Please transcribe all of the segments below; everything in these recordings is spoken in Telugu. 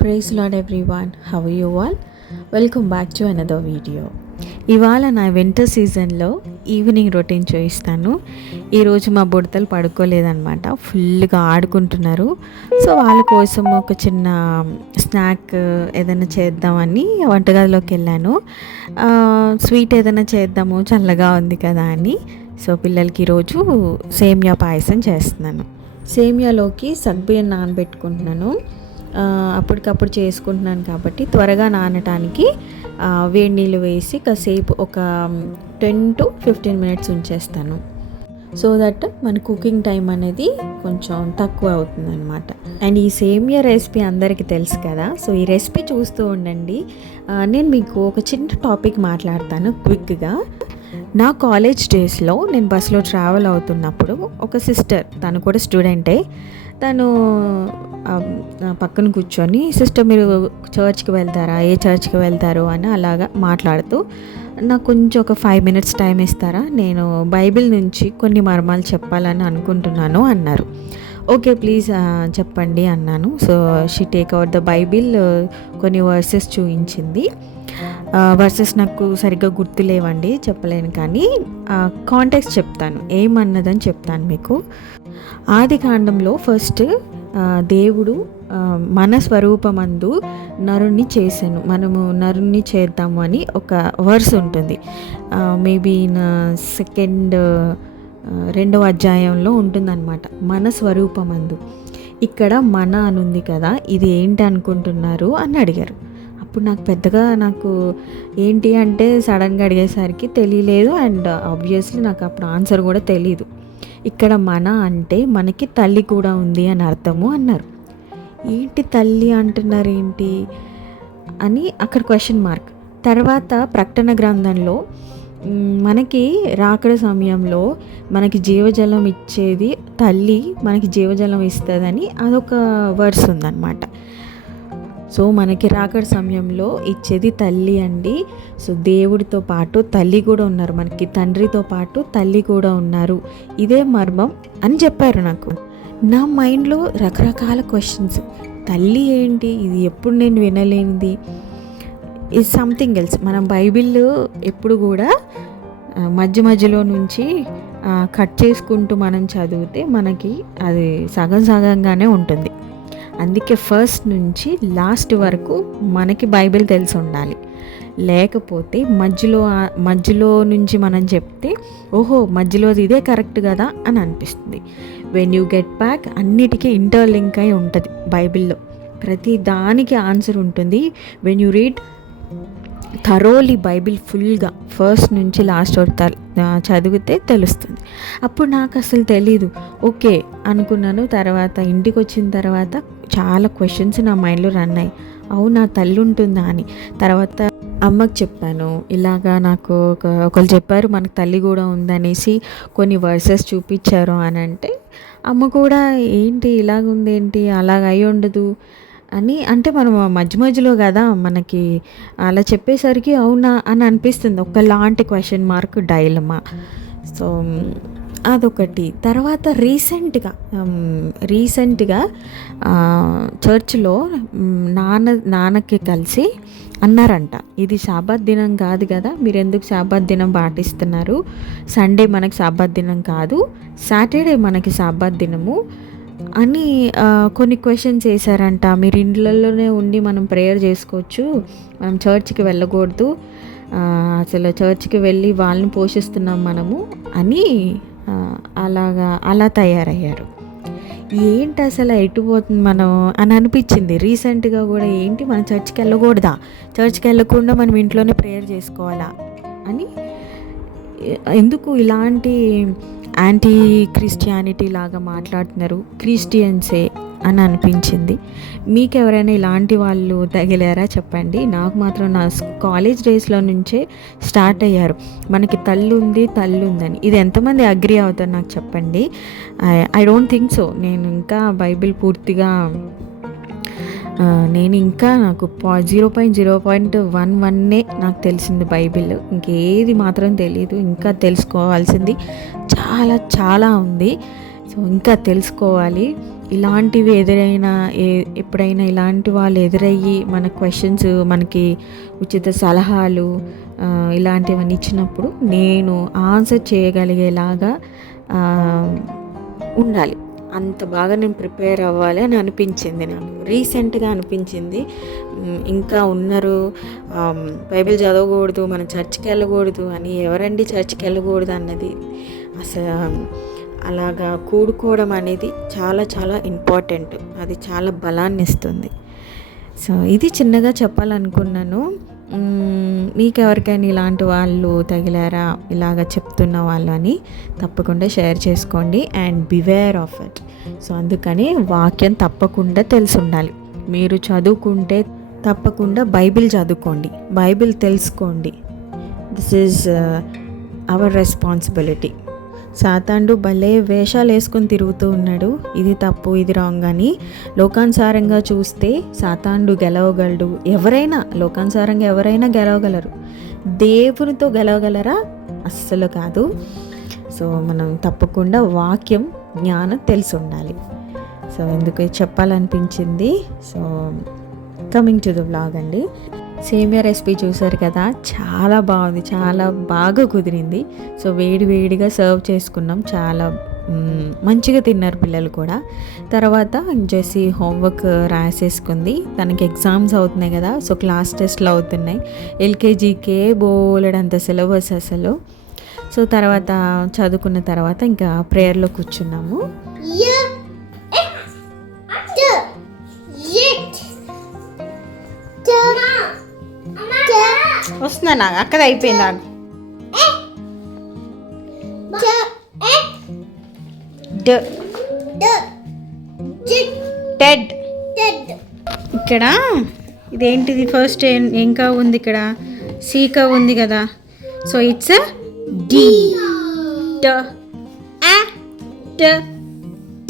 Praise Lord everyone how you all welcome back to another video ఇవాళ నా వింటర్ సీజన్లో ఈవినింగ్ రొటీన్ చూపిస్తాను ఈరోజు మా బుడతలు పడుకోలేదనమాట ఫుల్గా ఆడుకుంటున్నారు. సో వాళ్ళ కోసం ఒక చిన్న స్నాక్ ఏదైనా చేద్దామని వంటగదిలోకి వెళ్ళాను. స్వీట్ ఏదైనా చేద్దాము చల్లగా ఉంది కదా అని. సో పిల్లలకి ఈరోజు సేమియా పాయసం చేస్తున్నాను. సేమియాలోకి సగ్బియ్యం నానబెట్టుకుంటున్నాను. అప్పటికప్పుడు చేసుకుంటున్నాను కాబట్టి త్వరగా నానటానికి వేడి నీళ్ళు వేసి కాసేపు ఒక టెన్ టు ఫిఫ్టీన్ మినిట్స్ ఉంచేస్తాను. సో దట్ మన కుకింగ్ టైం అనేది కొంచెం తక్కువ అవుతుంది అనమాట అండ్ ఈ సేమియా రెసిపీ అందరికీ తెలుసు కదా సో ఈ రెసిపీ చూస్తూ ఉండండి. నేను మీకు ఒక చిన్న టాపిక్ మాట్లాడతాను క్విక్గా. నా కాలేజ్ డేస్లో నేను బస్సులో ట్రావెల్ అవుతున్నప్పుడు ఒక సిస్టర్ తను కూడా స్టూడెంటే తను పక్కన కూర్చొని సిస్టర్ మీరు చర్చ్కి వెళ్తారా? ఏ చర్చ్కి వెళ్తారు? అని అలాగా మాట్లాడుతూ నాకు కొంచెం ఒక ఫైవ్ మినిట్స్ టైం ఇస్తారా? నేను బైబిల్ నుంచి కొన్ని మర్మాలు చెప్పాలని అనుకుంటున్నాను అన్నారు. ఓకే ప్లీజ్ చెప్పండి అన్నాను. So she take out the Bible కొన్ని వర్సెస్ చూపించింది వర్సెస్ నాకు సరిగ్గా గుర్తులేవండి చెప్పలేను కానీ కాంటాక్ట్ చెప్తాను. ఏమన్నదని చెప్తాను మీకు. ఆది కాండంలో ఫస్ట్ దేవుడు మన స్వరూపమందు నరుణ్ణి చేశాను మనము నరుణ్ణి చేద్దాము అని ఒక వర్స్ ఉంటుంది. మేబీ నా సెకండ్ రెండవ అధ్యాయంలో ఉంటుందన్నమాట. మన స్వరూపమందు. ఇక్కడ మన అని ఉంది కదా ఇది ఏంటి అనుకుంటున్నారు అని అడిగారు. అప్పుడు నాకు పెద్దగా నాకు ఏంటి అంటే సడన్గా అడిగేసరికి తెలియలేదు అండ్ ఆబ్వియస్లీ నాకు అప్పుడు ఆన్సర్ కూడా తెలీదు. ఇక్కడ మన అంటే మనకి తల్లి కూడా ఉంది అని అర్థము అన్నారు. ఏంటి తల్లి అంటున్నారు ఏంటి అని అక్కడ క్వశ్చన్ మార్క్ తర్వాత ప్రకటన గ్రంథంలో మనకి రాకడ సమయంలో మనకి జీవజలం ఇచ్చేది తల్లి మనకి జీవజలం ఇస్తుందని అదొక వర్స్ ఉందన్నమాట. సో మనకి రాకడ సమయంలో ఇచ్చేది తల్లి అండి. సో దేవుడితో పాటు తల్లి కూడా ఉన్నారు. మనకి తండ్రితో పాటు తల్లి కూడా ఉన్నారు. ఇదే మర్మం అని చెప్పారు నాకు. నా మైండ్లో రకరకాల క్వశ్చన్స్ తల్లి ఏంటి? ఇది ఎప్పుడు నేను వినలేనిది. ఇది సంథింగ్ ఎల్స్ మనం బైబిల్ ఎప్పుడు కూడా మధ్య మధ్యలో నుంచి కట్ చేసుకుంటూ మనం చదివితే మనకి అది సగం సగంగానే ఉంటుంది. అందుకే ఫస్ట్ నుంచి లాస్ట్ వరకు మనకి బైబిల్ తెలిసి ఉండాలి. లేకపోతే మధ్యలో మధ్యలో నుంచి మనం చెప్తే ఓహో మధ్యలో ఇదే కరెక్ట్ కదా అని అనిపిస్తుంది. వెన్ యూ గెట్ బ్యాక్ అన్నిటికీ ఇంటర్లింక్ అయి ఉంటుంది బైబిల్లో. ప్రతి దానికి ఆన్సర్ ఉంటుంది. When you read thoroughly Bible ఫుల్గా ఫస్ట్ నుంచి లాస్ట్ వరకు చదివితే తెలుస్తుంది. అప్పుడు నాకు అసలు తెలీదు. ఓకే అనుకున్నాను. తర్వాత ఇంటికి వచ్చిన తర్వాత చాలా క్వశ్చన్స్ నా మైండ్లో రన్ అయ్యి అవునా తల్లి ఉంటుందా అని. తర్వాత అమ్మకి చెప్పాను. ఇలాగా నాకు ఒక ఒకరు చెప్పారు మనకు తల్లి కూడా ఉందనేసి కొన్ని వర్సెస్ చూపించారు అని అంటే అమ్మ కూడా ఏంటి ఇలాగ ఏంటి అలాగ అయి ఉండదు. అని అంటే మనం మధ్య మధ్యలో కదా మనకి అలా చెప్పేసరికి అవునా అని అనిపిస్తుంది. ఒకలాంటి క్వశ్చన్ మార్క్ డైలమా సో అదొకటి. తర్వాత రీసెంట్గా రీసెంట్గా చర్చ్లో నాన్న నాన్నకి కలిసి అన్నారంట. ఇది శాబాద్ దినం కాదు కదా మీరు ఎందుకు శాబాద్ దినం పాటిస్తున్నారు? సండే మనకి శాబాద్ దినం కాదు సాటర్డే మనకి శాబాద్ దినము. అని కొన్ని క్వశ్చన్స్ వేశారంట మీరు ఇండ్లలోనే ఉండి మనం ప్రేయర్ చేసుకోవచ్చు. మనం చర్చ్కి వెళ్ళకూడదు. అసలు చర్చ్కి వెళ్ళి వాళ్ళని పోషిస్తున్నాం మనము అని అలాగా అలా తయారయ్యారు. ఏంటి అసలు ఎటు పోతుంది మనం అని అనిపించింది. రీసెంట్గా కూడా ఏంటి మనం చర్చ్కి వెళ్ళకూడదా? చర్చ్కి వెళ్ళకుండా మనం ఇంట్లోనే ప్రేయర్ చేసుకోవాలా? అని ఎందుకు ఇలాంటి యాంటీ క్రిస్టియానిటీ లాగా మాట్లాడుతున్నారు క్రిస్టియన్సే అని అనిపించింది. మీకు ఎవరైనా ఇలాంటి వాళ్ళు తగిలారా చెప్పండి. నాకు మాత్రం నా కాలేజ్ డేస్లో నుంచే స్టార్ట్ అయ్యారు. మనకి తల్లు ఉంది తల్లు ఉందని ఇది ఎంతమంది అగ్రి అవుతారు నాకు చెప్పండి. ఐ డోంట్ థింక్ సో నేను ఇంకా బైబిల్ పూర్తిగా నేను ఇంకా నాకు point zero point zero point one వన్నే నాకు తెలిసింది బైబిల్. ఇంకేది మాత్రం తెలియదు ఇంకా తెలుసుకోవాల్సింది చాలా చాలా ఉంది. సో ఇంకా తెలుసుకోవాలి. ఇలాంటివి ఎదురైనా ఏ ఎప్పుడైనా ఇలాంటి వాళ్ళు ఎదురయ్యి మన క్వశ్చన్స్ మనకి ఉచిత సలహాలు ఇలాంటివన్నీ ఇచ్చినప్పుడు నేను ఆన్సర్ చేయగలిగేలాగా ఉండాలి. అంత బాగా నేను ప్రిపేర్ అవ్వాలి అని అనిపించింది నాకు. రీసెంట్గా అనిపించింది. ఇంకా ఉన్నారు బైబిల్ చదవకూడదు మనం చర్చికి వెళ్ళకూడదు అని ఎవరండి చర్చికి వెళ్ళకూడదు అన్నది. అసలు అలాగా కూడుకోవడం అనేది చాలా చాలా ఇంపార్టెంట్. అది చాలా బలాన్ని ఇస్తుంది సో ఇది చిన్నగా చెప్పాలనుకున్నాను. మీకెవరికైనా మీకు ఎవరికైనా ఇలాంటి వాళ్ళు తగిలారా? ఇలాగ చెప్తున్న వాళ్ళు అని తప్పకుండా షేర్ చేసుకోండి and beware of it so అందుకని వాక్యం తప్పకుండా తెలిసి ఉండాలి మీరు చదువుకుంటే తప్పకుండా బైబిల్ చదువుకోండి. బైబిల్ తెలుసుకోండి. దిస్ ఈజ్ అవర్ రెస్పాన్సిబిలిటీ సాతాండు భలే వేషాలు వేసుకొని తిరుగుతూ ఉన్నాడు. ఇది తప్పు ఇది రాంగ్ అని లోకానుసారంగా చూస్తే సాతాండు గెలవగలడు. ఎవరైనా లోకానుసారంగా ఎవరైనా గెలవగలరు. దేవునితో గెలవగలరా? అస్సలు కాదు. సో మనం తప్పకుండా వాక్యం జ్ఞానం తెలిసి ఉండాలి. సో ఎందుకు చెప్పాలనిపించింది? So coming to the vlog అండి. సేమియా రెసిపీ చూసారు కదా? చాలా బాగుంది. చాలా బాగా కుదిరింది. సో వేడి వేడిగా సర్వ్ చేసుకున్నాం. చాలా మంచిగా తిన్నారు పిల్లలు కూడా. తర్వాత జెస్సీ హోంవర్క్ రాసేసుకుంది. తనకి ఎగ్జామ్స్ అవుతున్నాయి కదా? సో క్లాస్ టెస్ట్లు అవుతున్నాయి. ఎల్కేజీకే బోలెడంత సిలబస్ అసలు. సో తర్వాత చదువుకున్న తర్వాత ఇంకా ప్రేయర్లో కూర్చున్నాము. వస్తున్నా నాకు అక్కది అయిపోయింది? నాకు De. డ. De. Jit. Dead Dead. ఇక్కడ? ఇదేంటిది? ఫస్ట్ ఇంకా ఉంది ఇక్కడ? సీకా ఉంది కదా. సో ఇట్స్ డి. డ ఆ? డ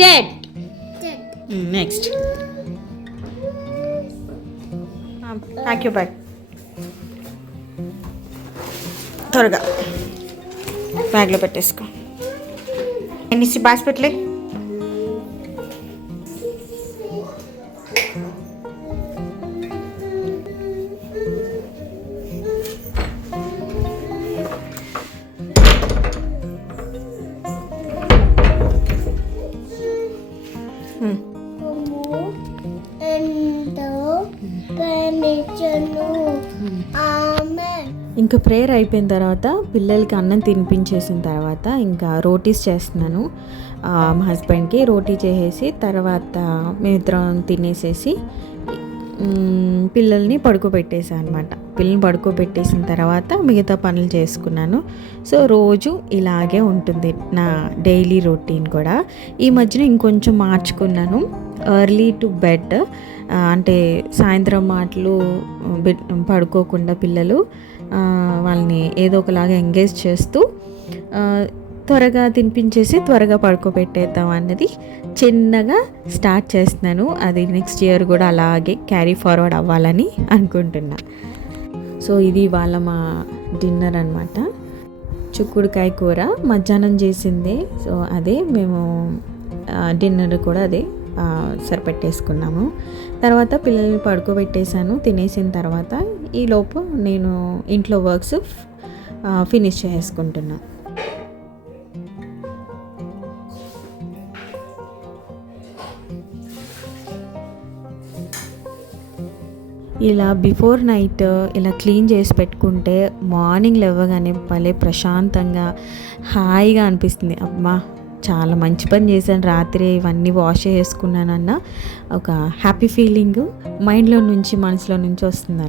dead Dead. Next. Pack you bag త్వరగా. బ్యాగ్లో పెట్టేసుకో. ఎన్ని బాస్ పెట్టలే? ఇంకా ప్రేయర్ అయిపోయిన తర్వాత పిల్లలకి అన్నం తినిపించేసిన తర్వాత ఇంకా రోటీస్ చేస్తున్నాను. మా హస్బెండ్కి రోటీ చేసేసి తర్వాత మేమిద్దరం తినేసేసి పిల్లల్ని పడుకోబెట్టేసాను అనమాట పిల్లల్ని పడుకోబెట్టేసిన తర్వాత మిగతా పనులు చేసుకున్నాను. సో రోజు ఇలాగే ఉంటుంది నా డైలీ రొటీన్ కూడా. ఈ మధ్యన ఇంకొంచెం మార్చుకున్నాను. ఎర్లీ టు బెడ్ అంటే సాయంత్రం మాటలు బెడ్ పడుకోకుండా పిల్లలు వాళ్ళని ఏదో ఒకలాగా ఎంగేజ్ చేస్తూ త్వరగా తినిపించేసి త్వరగా పడుకోబెట్టేద్దాం అన్నది చిన్నగా స్టార్ట్ చేస్తున్నాను. అది నెక్స్ట్ ఇయర్ కూడా అలాగే క్యారీ ఫార్వర్డ్ అవ్వాలని అనుకుంటున్నా. సో ఇది వాళ్ళ మా డిన్నర్ అనమాట చుక్కుడుకాయ కూర మధ్యాహ్నం చేసిందే. సో అదే మేము డిన్నర్ కూడా అదే సరిపెట్టేసుకున్నాము. తర్వాత పిల్లల్ని పడుకోబెట్టేశాను. తినేసిన తర్వాత ఈలోపు నేను ఇంట్లో వర్క్స్ ఫినిష్ చేసుకుంటున్నాను ఇలా బిఫోర్ నైట్ ఇలా క్లీన్ చేసి పెట్టుకుంటే మార్నింగ్ లేవగానే భలే ప్రశాంతంగా హాయిగా అనిపిస్తుంది. అమ్మా చాలా మంచి పని చేశాను. రాత్రి ఇవన్నీ వాష్ చేసుకున్నానన్న ఒక హ్యాపీ ఫీలింగ్ మైండ్లో నుంచి మనసులో నుంచి వస్తుంది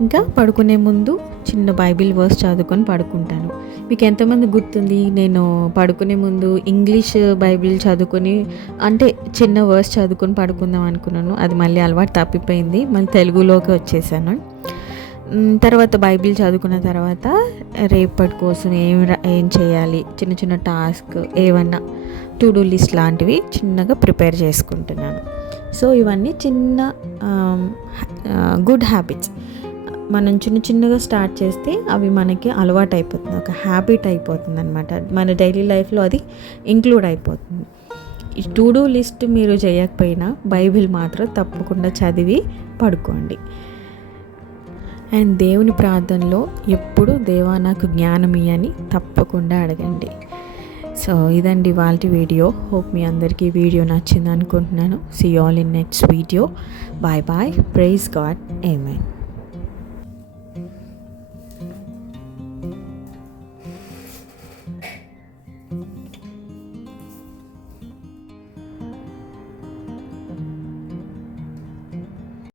ఇంకా పడుకునే ముందు చిన్న బైబిల్ వర్స్ చదువుకొని పడుకుంటాను. మీకు ఎంతమంది గుర్తుంది? నేను పడుకునే ముందు ఇంగ్లీష్ బైబిల్ చదువుకొని అంటే చిన్న వర్స్ చదువుకొని పడుకుందాం అనుకున్నాను. అది మళ్ళీ అలవాటు తప్పిపోయింది. మళ్ళీ తెలుగులోకి వచ్చేసాను. తర్వాత బైబిల్ చదువుకున్న తర్వాత రేపటి కోసం ఏం ఏం చేయాలి? చిన్న చిన్న టాస్క్ ఏమన్నా టు డూ లిస్ట్ లాంటివి చిన్నగా ప్రిపేర్ చేసుకుంటున్నాను. సో ఇవన్నీ చిన్న గుడ్ హ్యాబిట్స్. మనం చిన్న చిన్నగా స్టార్ట్ చేస్తే అవి మనకి అలవాటు అయిపోతుంది. ఒక హ్యాబిట్ అయిపోతుంది అనమాట మన డైలీ లైఫ్లో అది ఇంక్లూడ్ అయిపోతుంది. ఈ టు డూ లిస్ట్ మీరు చేయకపోయినా బైబిల్ మాత్రం తప్పకుండా చదివి పడుకోండి. అండ్ దేవుని ప్రార్థనలో ఎప్పుడు దేవా నాకు జ్ఞానం ఇయ్యని తప్పకుండా అడగండి. సో ఇదండి వాళ్ళ వీడియో. హోప్ మీ అందరికీ వీడియో నచ్చింది అనుకుంటున్నాను see all in next video bye bye praise God amen